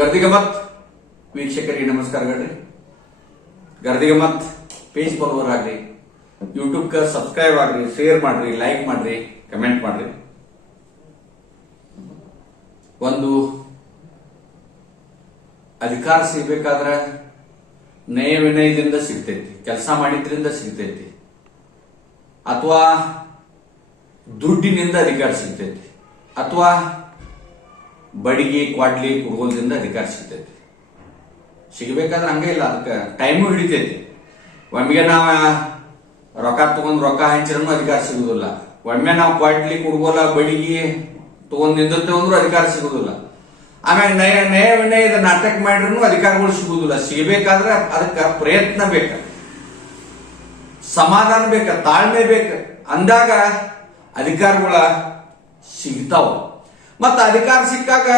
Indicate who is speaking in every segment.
Speaker 1: ಗರ್ದಿಗಮತ್, ವೀಕ್ಷಕರಿಗೆ ನಮಸ್ಕಾರಗಳ್ರಿ Gardigammat page follower ಆಗ್ರಿ. ಯೂಟ್ಯೂಬ್ಗೆ ಸಬ್ಸ್ಕ್ರೈಬ್ ಆಗ್ರಿ ಶೇರ್ ಮಾಡ್ರಿ ಲೈಕ್ ಮಾಡ್ರಿ ಕಮೆಂಟ್ ಮಾಡ್ರಿ. ಒಂದು ಅಧಿಕಾರ ಸಿಗ್ಬೇಕಾದ್ರೆ ನಯ ವಿನಯದಿಂದ ಸಿಗ್ತೈತಿ, ಕೆಲಸ ಮಾಡಿದ್ರಿಂದ ಸಿಗ್ತೈತಿ, ಅಥವಾ ದುಡ್ಡಿನಿಂದ ಅಧಿಕಾರ ಸಿಗ್ತೈತಿ, ಅಥವಾ ಬಡಿಗೆ, ಕ್ವಾಡ್ಲಿ ಕುಡ್ಗೋದ್ರಿಂದ ಅಧಿಕಾರ ಸಿಗ್ತೈತಿ. ಸಿಗಬೇಕಾದ್ರೆ ಹಂಗೆ ಇಲ್ಲ, ಅದಕ್ಕೆ ಟೈಮು ಹಿಡಿತೈತಿ. ಒಮ್ಮೆಗೆ ನಾವ ರೊಕ್ಕ ತಗೊಂಡು ರೊಕ್ಕ ಹಂಚಿರೂ ಅಧಿಕಾರ ಸಿಗುದಿಲ್ಲ. ಒಮ್ಮೆ ನಾವು ಕ್ವಾಟ್ಲಿ ಕುಡ್ಗೋಲ್ಲ ಬಡಿಗೆ ತಗೊಂಡ್ ನಿಂದಿರ್ತೇವೆ ಅಂದ್ರೂ ಅಧಿಕಾರ ಸಿಗುದಿಲ್ಲ. ಆಮೇಲೆ ನಯ ನಯ ವಿನಯದ ನಾಟಕ ಮಾಡಿದ್ರು ಅಧಿಕಾರಗಳು ಸಿಗುದಿಲ್ಲ. ಸಿಗಬೇಕಾದ್ರೆ ಅದಕ್ಕೆ ಪ್ರಯತ್ನ ಬೇಕು. ಸಮಾಧಾನ ಬೇಕ, ತಾಳ್ಮೆ ಬೇಕು. ಅಂದಾಗ ಅಧಿಕಾರಗಳ ಸಿಗ್ತಾವ. ಮತ್ತ ಅಧಿಕಾರ ಸಿಕ್ಕಾಗ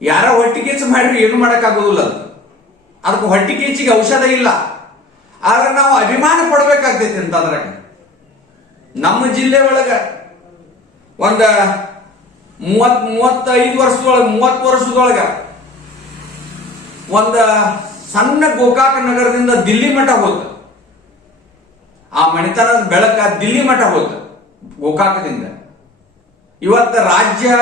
Speaker 1: ಯಾರ ಹೊಟ್ಟಿಗೆಚ್ಚು ಮಾಡಿದ್ರೆ ಏನು ಮಾಡೋಕ್ಕಾಗೋದಿಲ್ಲ ಅದು. ಅದಕ್ಕೆ ಹೊಟ್ಟಿಗೆಚ್ಚಿಗೆ ಔಷಧ ಇಲ್ಲ. ಆದ್ರೆ ನಾವು ಅಭಿಮಾನ ಪಡ್ಬೇಕಾಗ್ತೈತಿ ಅಂತ ಅದ್ರಾಗ. ನಮ್ಮ ಜಿಲ್ಲೆ ಒಳಗ ಒಂದ ಮೂವತ್ ಮೂವತ್ತೈದು ವರ್ಷದೊಳಗ, ಮೂವತ್ತು ವರ್ಷದೊಳಗ ಒಂದ ಸಣ್ಣ ಗೋಕಾಕ ನಗರದಿಂದ ದಿಲ್ಲಿ ಮಠ ಹೋದ ಆ ಮಣಿತನದ ಬೆಳಕ ದಿಲ್ಲಿ ಮಠ ಹೋದ ಗೋಕಾಕದಿಂದ. ಇವತ್ತ ರಾಜ್ಯ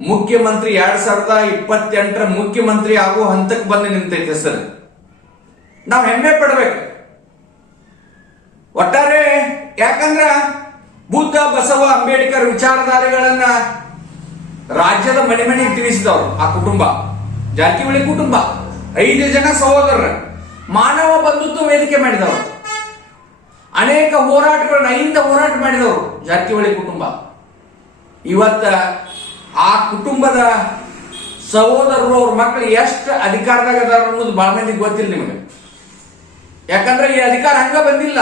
Speaker 1: ಮುಖ್ಯಮಂತ್ರಿ ಎರಡ್ ಸಾವಿರದ ಇಪ್ಪತ್ತೆಂಟರ ಮುಖ್ಯಮಂತ್ರಿ ಆಗುವ ಹಂತಕ್ಕೆ ಬಂದು ನಿಂತೈತೆ ಸರ್. ನಾವು ಹೆಮ್ಮೆ ಪಡ್ಬೇಕು. ಒಟ್ಟಾರೆ ಯಾಕಂದ್ರ ಬುದ್ಧ, ಬಸವ, ಅಂಬೇಡ್ಕರ್ ವಿಚಾರಧಾರೆಗಳನ್ನ ರಾಜ್ಯದ ಮನೆ ಮನೆಗೆ ತಿಳಿಸಿದವರು ಆ ಕುಟುಂಬ. ಜಾರಕಿಹೊಳಿ ಕುಟುಂಬ. ಐದು ಜನ ಸಹೋದರರ. ಮಾನವ ಬಂಧುತ್ವ ವೇದಿಕೆ ಮಾಡಿದವರು. ಅನೇಕ ಹೋರಾಟಗಳನ್ನ ಐದ ಹೋರಾಟ ಮಾಡಿದವರು ಜಾರಕಿಹೊಳಿ ಕುಟುಂಬ. ಇವತ್ತ ಆ ಕುಟುಂಬದ ಸಹೋದರರು ಅವ್ರ ಮಕ್ಕಳು ಎಷ್ಟು ಅಧಿಕಾರದಾಗ ಅದಾರ ಅನ್ನೋದು ಬಹಳ ಮಂದಿಗೆ ಗೊತ್ತಿಲ್ಲ ನಿಮಗೆ. ಯಾಕಂದ್ರೆ ಈ ಅಧಿಕಾರ ಹಂಗ ಬಂದಿಲ್ಲ.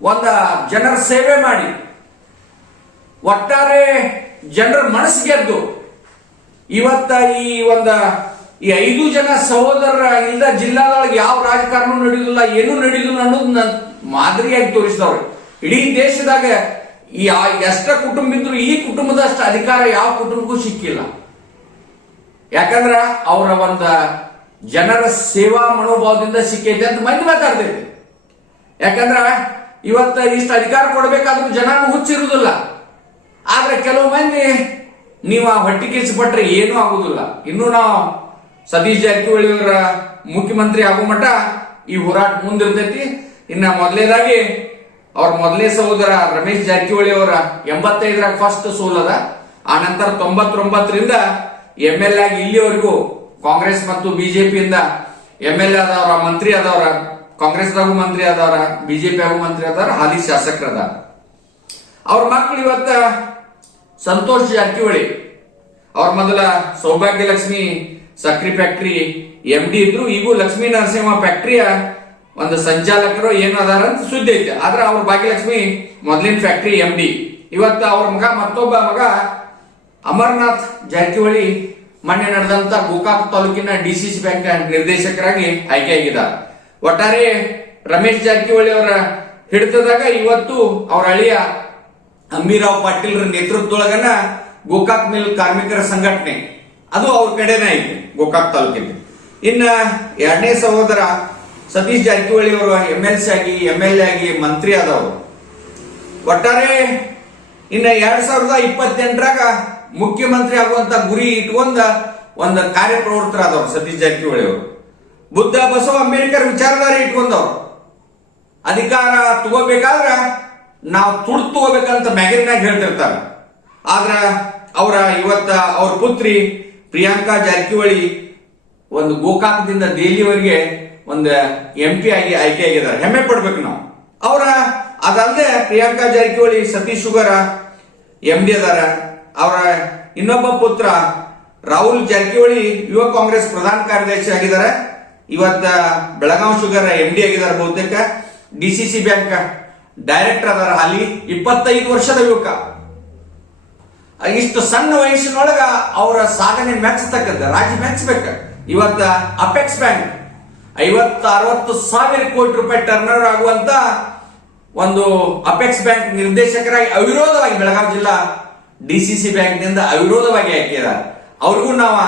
Speaker 1: ಒಂದ ಜನರ ಸೇವೆ ಮಾಡಿ, ಒಟ್ಟಾರೆ ಜನರ ಮನಸ್ಸು ಗೆದ್ದು, ಇವತ್ತ ಈ ಒಂದ ಈ ಐದು ಜನ ಸಹೋದರರ ಇಲ್ಲದ ಜಿಲ್ಲಾದೊಳಗೆ ಯಾವ ರಾಜಕಾರಣ ನಡೆಯುದಿಲ್ಲ, ಏನೂ ನಡೆಯುದಿಲ್ಲ ಅನ್ನೋದು ಮಾದರಿಯಾಗಿ ತೋರಿಸಿದವ್ರು. ಇಡೀ ದೇಶದಾಗ ಈ ಎಷ್ಟ ಕುಟುಂಬ ಇದ್ರು ಈ ಕುಟುಂಬದಷ್ಟು ಅಧಿಕಾರ ಯಾವ ಕುಟುಂಬಕ್ಕೂ ಸಿಕ್ಕಿಲ್ಲ. ಯಾಕಂದ್ರ ಅವರ ಒಂದ ಜನರ ಸೇವಾ ಮನೋಭಾವದಿಂದ ಸಿಕ್ಕೈತೆ ಅಂತ ಮಂದಿ ಮಾತಾಡ್ತೈತಿ ಯಾಕಂದ್ರ ಇವತ್ತ ಇಷ್ಟು ಅಧಿಕಾರ ಕೊಡಬೇಕಾದ್ರೂ ಜನ ಹುಚ್ಚಿರುವುದಿಲ್ಲ. ಆದ್ರೆ ಕೆಲವು ಮಂದಿ ನೀವು ಆ ಹೊಟ್ಟಿ ಪಟ್ರೆ ಏನೂ ಆಗುದಿಲ್ಲ. ಇನ್ನು ನಾವು ಸತೀಶ್ ಜಾರಕಿಹೊಳಿ ಅವರ ಮುಖ್ಯಮಂತ್ರಿ ಆಗೋ ಮಟ್ಟ ಈ ಹೋರಾಟ ಮುಂದಿರ್ತೈತಿ. ಇನ್ನ ಮೊದಲೇದಾಗಿ ಅವ್ರ ಮೊದಲೇ ಸಹೋದರ ರಮೇಶ್ ಜಾರಕಿಹೊಳಿ ಅವರ ಎಂಬತ್ತೈದರಾಗ ಫಸ್ಟ್ ಸೋಲದ ಆ ನಂತರ ತೊಂಬತ್ತೊಂಬತ್ತರಿಂದ ಎಂ ಎಲ್ ಆಗಿ ಇಲ್ಲಿವರೆಗೂ ಕಾಂಗ್ರೆಸ್ ಮತ್ತು ಬಿಜೆಪಿಯಿಂದ M L A ಆದವರ, Mantri Congress ಕಾಂಗ್ರೆಸ್ದಾಗೂ Mantri ಆದವರ BJP ಆಗು ಮಂತ್ರಿ ಆದವರ, ಹಾಲಿ ಶಾಸಕರದ ಅವ್ರ ಮಕ್ಕಳು ಇವತ್ತ ಸಂತೋಷ್ ಜಾರಕಿಹೊಳಿ. ಅವ್ರ ಮೊದಲ ಸೌಭಾಗ್ಯ ಲಕ್ಷ್ಮಿ ಸಕ್ರಿ ಫ್ಯಾಕ್ಟ್ರಿ ಎಂ ಡಿ ಇದ್ರು, ಈಗೂ ಲಕ್ಷ್ಮೀ ನರಸಿಂಹ ಫ್ಯಾಕ್ಟ್ರಿಯ ಒಂದು ಸಂಚಾಲಕರು ಏನು ಅದಾರ ಅಂತ ಸುದ್ದಿ ಐತೆ. ಆದ್ರೆ ಅವ್ರ ಭಾಗ್ಯಲಕ್ಷ್ಮಿ ಮೊದಲಿನ ಫ್ಯಾಕ್ಟ್ರಿ ಎಂ ಡಿ ಇವತ್ತು ಅವ್ರ ಮಗ ಮತ್ತೊಬ್ಬ ಮಗ ಅಮರ್ನಾಥ್ ಜಾರಕಿಹೊಳಿ ಮೊನ್ನೆ ನಡೆದಂತ ಗೋಕಾಕ್ ತಾಲೂಕಿನ ಡಿಸಿಸಿ ಬ್ಯಾಂಕ್ ನಿರ್ದೇಶಕರಾಗಿ ಆಯ್ಕೆಯಾಗಿದ್ದಾರೆ ಒಟ್ಟಾರೆ ರಮೇಶ್ ಜಾರಕಿಹೊಳಿ ಅವರ ಹಿಡಿತದಾಗ ಇವತ್ತು ಅವರ ಅಳಿಯ ಅಂಬಿರಾವ್ ಪಾಟೀಲ್ರ ನೇತೃತ್ವದೊಳಗನ ಗೋಕಾಕ್ ಮಿಲ್ ಕಾರ್ಮಿಕರ ಸಂಘಟನೆ. ಅದು ಅವ್ರ ಕಡೆನೇ ಐತಿ, ಗೋಕಾಕ್ ತಾಲೂಕಿನ ಇನ್ನ ಎರಡನೇ ಸಹೋದರ ಸತೀಶ್ ಜಾರಕಿಹೊಳಿ ಅವರು ಎಂ ಎಲ್ ಸಿ ಆಗಿ ಎಂ ಎಲ್ ಎ ಆಗಿ ಮಂತ್ರಿ ಆದವರು. ಒಟ್ಟಾರೆ ಇನ್ನು ಎರಡ್ ಸಾವಿರದ ಇಪ್ಪತ್ತೆಂಟರಾಗ ಮುಖ್ಯಮಂತ್ರಿ ಆಗುವಂತ ಗುರಿ ಇಟ್ಕೊಂಡ ಒಂದು ಕಾರ್ಯಪ್ರವೃತ್ತರಾದವ್ರು ಸತೀಶ್ ಜಾರಕಿಹೊಳಿ ಅವರು. ಬುದ್ಧ, ಬಸವ, ಅಂಬೇಡ್ಕರ್ ವಿಚಾರಧಾರೆ ಇಟ್ಕೊಂಡವ್ರು. ಅಧಿಕಾರ ತಗೋಬೇಕಾದ್ರ ನಾವು ತುರ್ತು ತಗೋಬೇಕಂತ ಮ್ಯಾಗರಿನಾಗ ಹೇಳ್ತಿರ್ತಾರೆ. ಆದ್ರ ಅವರ ಇವತ್ತ ಅವ್ರ ಪುತ್ರಿ ಪ್ರಿಯಾಂಕಾ ಜಾರಕಿಹೊಳಿ ಒಂದು ಗೋಕಾಕದಿಂದ ದೆಹಲಿವರೆಗೆ ಒಂದು ಎಂ ಪಿ ಆಗಿ ಆಯ್ಕೆ ಆಗಿದ್ದಾರೆ. ಹೆಮ್ಮೆ ಪಡ್ಬೇಕು ನಾವು. ಅವರ ಅದಲ್ಲದೆ Priyanka Jarkiholi, Satish sugar M D ಅದಾರ. ಅವರ ಇನ್ನೊಬ್ಬ ಪುತ್ರ ರಾಹುಲ್ ಜಾರಕಿಹೊಳಿ, ಯುವ ಕಾಂಗ್ರೆಸ್ ಪ್ರಧಾನ ಕಾರ್ಯದರ್ಶಿ ಆಗಿದ್ದಾರೆ. ಇವತ್ತ ಬೆಳಗಾವಿ ಶುಗರ್ ಎಂ ಡಿ ಆಗಿದ್ದಾರೆ ಬಹುತೇಕ. D C C bank director ಅದಾರ ಅಲ್ಲಿ. ಇಪ್ಪತ್ತೈದು ವರ್ಷದ ಯುವಕ. ಇಷ್ಟು ಸಣ್ಣ ವಯಸ್ಸಿನೊಳಗ ಅವರ ಸಾಧನೆ ಮೆಚ್ಚತಕ್ಕಂಥ ರಾಜ್ಯ ಮೆಚ್ಚಬೇಕ ಇವತ್ತ ಅಪೆಕ್ಸ್ ಬ್ಯಾಂಕ್ ಐವತ್ತು ಅರವತ್ತು ಸಾವಿರ ಕೋಟಿ ರೂಪಾಯಿ ಟರ್ನರ್ ಆಗುವಂತ ಒಂದು ಅಪೆಕ್ಸ್ ಬ್ಯಾಂಕ್ ನಿರ್ದೇಶಕರಾಗಿ ಅವಿರೋಧವಾಗಿ ಬೆಳಗಾವಿ ಜಿಲ್ಲಾ ಡಿಸಿಸಿ ಬ್ಯಾಂಕ್ನಿಂದ ಅವಿರೋಧವಾಗಿ ಹಾಕಿದ್ದಾರೆ ಅವ್ರಿಗೂ ನಾವು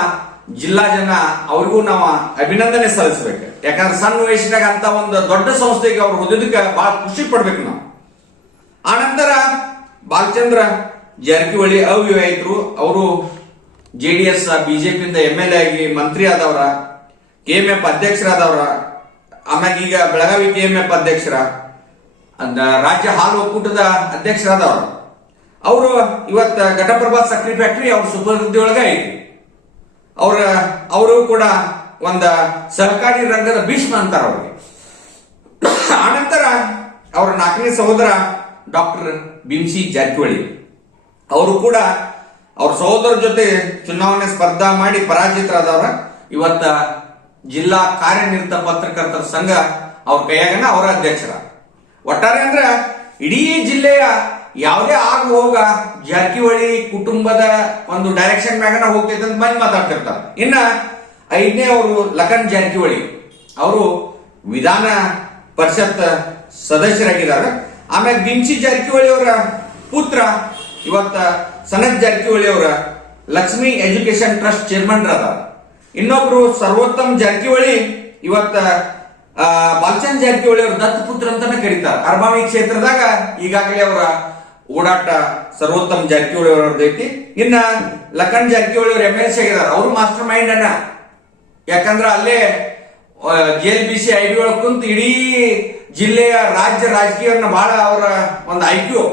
Speaker 1: ಜಿಲ್ಲಾ ಜನ, ಅವ್ರಿಗೂ ನಾವು ಅಭಿನಂದನೆ ಸಲ್ಲಿಸ್ಬೇಕು. ಯಾಕಂದ್ರೆ ಸಣ್ಣ ವಯಸ್ಸಿನಾಗ ಅಂತ ಒಂದು ದೊಡ್ಡ ಸಂಸ್ಥೆಗೆ ಅವ್ರು ಓದಿದಕ್ಕೆ ಬಹಳ ಖುಷಿ ಪಡ್ಬೇಕು ನಾವು. ಆನಂತರ ಬಾಲಚಂದ್ರ, ಜಾರಕಿಹೊಳಿ ಅವಿವಾಹಿತರು ಅವರು ಜೆ ಡಿ ಎಸ್ ಬಿಜೆಪಿಯಿಂದ ಎಂ ಎಲ್ ಎ ಆಗಿ ಮಂತ್ರಿ ಆದವ್ರ ಕೆ ಎಂ ಎಫ್ ಅಧ್ಯಕ್ಷರಾದವ್ರ, ಆಮ್ಯಾಗ ಈಗ ಬೆಳಗಾವಿ ಕೆ ಎಂ ಎಫ್ ಅಧ್ಯಕ್ಷರ, ಅಂದ ರಾಜ್ಯ ಹಾಲು ಒಕ್ಕೂಟದ ಅಧ್ಯಕ್ಷರಾದವ್ರ. ಅವರು ಇವತ್ತು ಘಟಪ್ರಭಾ ಸಕ್ರಿ ಫ್ಯಾಕ್ಟ್ರಿ ಅವ್ರ ಸುಪರ್ದಿ ಒಳಗ ಐತಿ. ಅವ್ರ, ಅವರು ಕೂಡ ಒಂದ ಸಹಕಾರಿ ರಂಗದ ಭೀಷ್ಮ ಅಂತಾರ ಅವ್ರಿಗೆ. ಆನಂತರ ಅವರ ನಾಲ್ಕನೇ ಸಹೋದರ ಡಾಕ್ಟರ್ ಭೀಮ್ಸಿ ಜಾರಕಿಹೊಳಿ. ಅವರು ಕೂಡ ಅವ್ರ ಸಹೋದರ ಜೊತೆ ಚುನಾವಣೆ ಸ್ಪರ್ಧಾ ಮಾಡಿ ಪರಾಜಿತರಾದವ್ರ. ಇವತ್ತ ಜಿಲ್ಲಾ ಕಾರ್ಯನಿರತ ಪತ್ರಕರ್ತರ ಸಂಘ ಅವ್ರ ಕೈಯಾಗನ ಅವರ ಅಧ್ಯಕ್ಷರ. ಒಟ್ಟಾರೆ ಅಂದ್ರ ಇಡೀ ಜಿಲ್ಲೆಯ ಯಾವುದೇ ಆಗು ಹೋಗ ಜಾರಕಿಹೊಳಿ ಕುಟುಂಬದ ಒಂದು ಡೈರೆಕ್ಷನ್ ಮ್ಯಾಗನ ಹೋಗ್ತೈತೆ ಅಂತ ಬಂದು ಮಾತಾಡ್ತಿರ್ತಾರೆ. ಇನ್ನ ಐದನೇ ಅವರು ಲಖನ್ ಜಾರಕಿಹೊಳಿ, ಅವರು ವಿಧಾನ ಪರಿಷತ್ ಸದಸ್ಯರಾಗಿದ್ದಾರೆ. ಆಮೇಲೆ ದಿನ್ಸಿ ಜಾರಕಿಹೊಳಿ ಅವರ ಪುತ್ರ, ಇವತ್ತ ಸನತ್ ಜಾರಕಿಹೊಳಿ ಅವರ ಲಕ್ಷ್ಮಿ ಎಜುಕೇಶನ್ ಟ್ರಸ್ಟ್ ಚೇರ್ಮನ್ ಅದಾರ. ಇನ್ನೊಬ್ರು ಸರ್ವೋತ್ತಮ್ ಜಾರಕಿಹೊಳಿ ಇವತ್ತ ಬಾಲಚಂದ್ ಜಾರಕಿಹೊಳಿ ಅವ್ರ ದತ್ತ ಪುತ್ರ ಅಂತಾನೆ ಕರೀತಾರೆ. ಅರ್ಬಾವಿ ಕ್ಷೇತ್ರದಾಗ ಈಗಾಗಲೇ ಅವರ ಓಡಾಟ ಸರ್ವೋತ್ತಮ್ ಜಾರಕಿಹೊಳಿ ಅವರದೈತಿ ಇನ್ನ ಲಖನ್ ಜಾರಕಿಹೊಳಿ ಅವ್ರ ಎಂ ಎಲ್ ಸಿ ಆಗಿದ್ದಾರೆ ಅವರು ಮಾಸ್ಟರ್ ಮೈಂಡ್ ಅಣ್ಣ. ಯಾಕಂದ್ರ ಅಲ್ಲೇ J L B C I D ಒಳಗೆ ಕುಂತು ಇಡೀ ಜಿಲ್ಲೆಯ ರಾಜ್ಯ ರಾಜಕೀಯವನ್ನ ಬಹಳ ಅವರ ಒಂದು ಐ ಕ್ಯೂ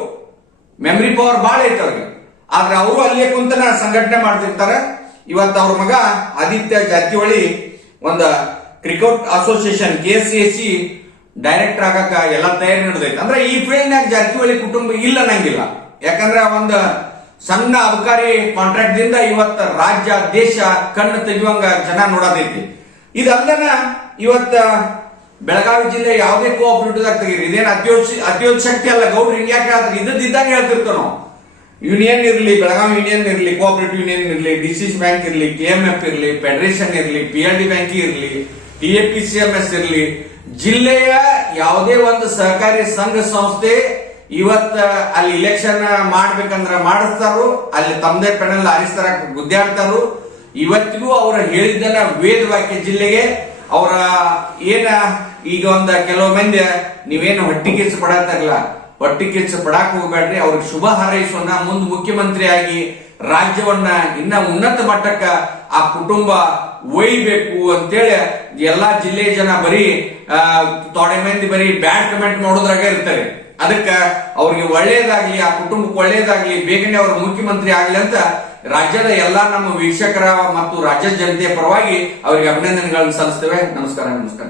Speaker 1: ಮೆಮ್ರಿ ಪವರ್ ಬಹಳ ಐತೆ ಅವ್ರಿಗೆ. ಆದ್ರೆ ಅವರು ಅಲ್ಲೇ ಕುಂತನ ಸಂಘಟನೆ ಮಾಡ್ತಿರ್ತಾರೆ. ಇವತ್ತು ಅವ್ರ ಮಗ ಆದಿತ್ಯ ಜಾರಕಿಹೊಳಿ ಒಂದು cricket association K C S C director ಆಗಕ ಎಲ್ಲ ತಯಾರಿ ನಡೆದೈತೆ. ಅಂದ್ರೆ ಈ ಫೀಲ್ಡ್ನಾಗ ಜಾರಕಿಹೊಳಿ ಕುಟುಂಬ ಇಲ್ಲ ಅನ್ನಂಗಿಲ್ಲ. ಯಾಕಂದ್ರೆ ಒಂದು ಸಣ್ಣ ಅಬಕಾರಿ ಕಾಂಟ್ರಾಕ್ಟ್ ದಿಂದ ಇವತ್ತ ರಾಜ್ಯ, ದೇಶ ಕಣ್ಣು ತೆಗೆಯುವಂಗ ಜನ ನೋಡೋದೈತಿ ಇದಲ್ಲದನ ಇವತ್ತ ಬೆಳಗಾವಿ ಜಿಲ್ಲೆ ಯಾವುದೇ ಕೋಆಪರೇಟಿವ್ ಆಗಿ ತೆಗೀರಿ. ಇದೇನು ಅತ್ಯೋಚ ಅತ್ಯೋಚ ಶಕ್ತಿ ಅಲ್ಲ, ಗೌಡ್ರು ಯಾಕೆ ಹೇಳ್ತಾರೆ. ಇದ್ದದ್ದಿದ್ದಾಗ ಹೇಳ್ತಿರ್ತೇವೆ ನಾವು ಯೂನಿಯನ್ ಇರಲಿ ಬೆಳಗಾವಿ ಯೂನಿಯನ್ ಇರಲಿ ಕೋಆಪರೇಟಿವ್ ಯೂನಿಯನ್ ಇರಲಿ ಡಿಸಿಸ್ ಬ್ಯಾಂಕ್ ಇರಲಿ ಕೆ ಎಂ ಎಫ್ ಇರಲಿ ಫೆಡರೇಷನ್ ಇರಲಿ ಪಿ ಎಲ್ ಡಿ ಬ್ಯಾಂಕ್ ಇರಲಿ T A P C M S ಇರಲಿ, ಜಿಲ್ಲೆಯ ಯಾವುದೇ ಒಂದು ಸಹಕಾರಿ ಸಂಘ ಸಂಸ್ಥೆ ಇವತ್ತ ಅಲ್ಲಿ ಇಲೆಕ್ಷನ್ ಮಾಡ್ಬೇಕಂದ್ರೆ ಮಾಡಿಸ್ತಾರು, ಅಲ್ಲಿ ತಮ್ಮದೇ ಪೆನಲ್ ಆರಿಸ್ತಾರ, ಗುದ್ದಾಡ್ತಾರು, ಇವತ್ತಿಗೂ ಅವರು ಹೇಳಿದ್ದನ್ನ ವೇದ ವಾಕ್ಯ ಜಿಲ್ಲೆಗೆ, ಅವರ ಏನ ಈಗ ಒಂದ ಕೆಲವು ಮಂದಿ ನೀವೇನು ಹೊಟ್ಟಿ ಕಿಚ್ಚು ಪಡತ್ತಾರಲ್ಲ ಹೊಟ್ಟಿ ಕಿಚ್ಚು ಪಡಾಕ್ ಹೋಗ್ಬೇಡ್ರಿ. ಅವ್ರಿಗೆ ಶುಭ ಹಾರೈಸೋಣ ಮುಂದ್ ಮುಖ್ಯಮಂತ್ರಿ ಆಗಿ ರಾಜ್ಯವನ್ನ ಇನ್ನ ಉನ್ನತ ಮಟ್ಟಕ್ಕ ಆ ಕುಟುಂಬ ಒಯ್ಬೇಕು ಅಂತೇಳಿ ಎಲ್ಲಾ ಜಿಲ್ಲೆಯ ಜನ ಬರೀ ತೊಡೆ ಮಂದಿ ಬರೀ ಬ್ಯಾಡ್ ಕಮೆಂಟ್ ಮಾಡೋದ್ರಾಗ ಇರ್ತಾರೆ. ಅದಕ್ಕ ಅವ್ರಿಗೆ ಒಳ್ಳೇದಾಗ್ಲಿ, ಆ ಕುಟುಂಬಕ್ಕೆ ಒಳ್ಳೇದಾಗ್ಲಿ, ಬೇಗನೆ ಅವ್ರ ಮುಖ್ಯಮಂತ್ರಿ ಆಗ್ಲಿ ಅಂತ ರಾಜ್ಯದ ಎಲ್ಲಾ ನಮ್ಮ ವೀಕ್ಷಕರ ಮತ್ತು ರಾಜ್ಯ ಜನತೆಯ ಪರವಾಗಿ ಅವರಿಗೆ ಅಭಿನಂದನೆಗಳನ್ನು ಸಲ್ಲಿಸ್ತೇವೆ. ನಮಸ್ಕಾರ ನಮಸ್ಕಾರ.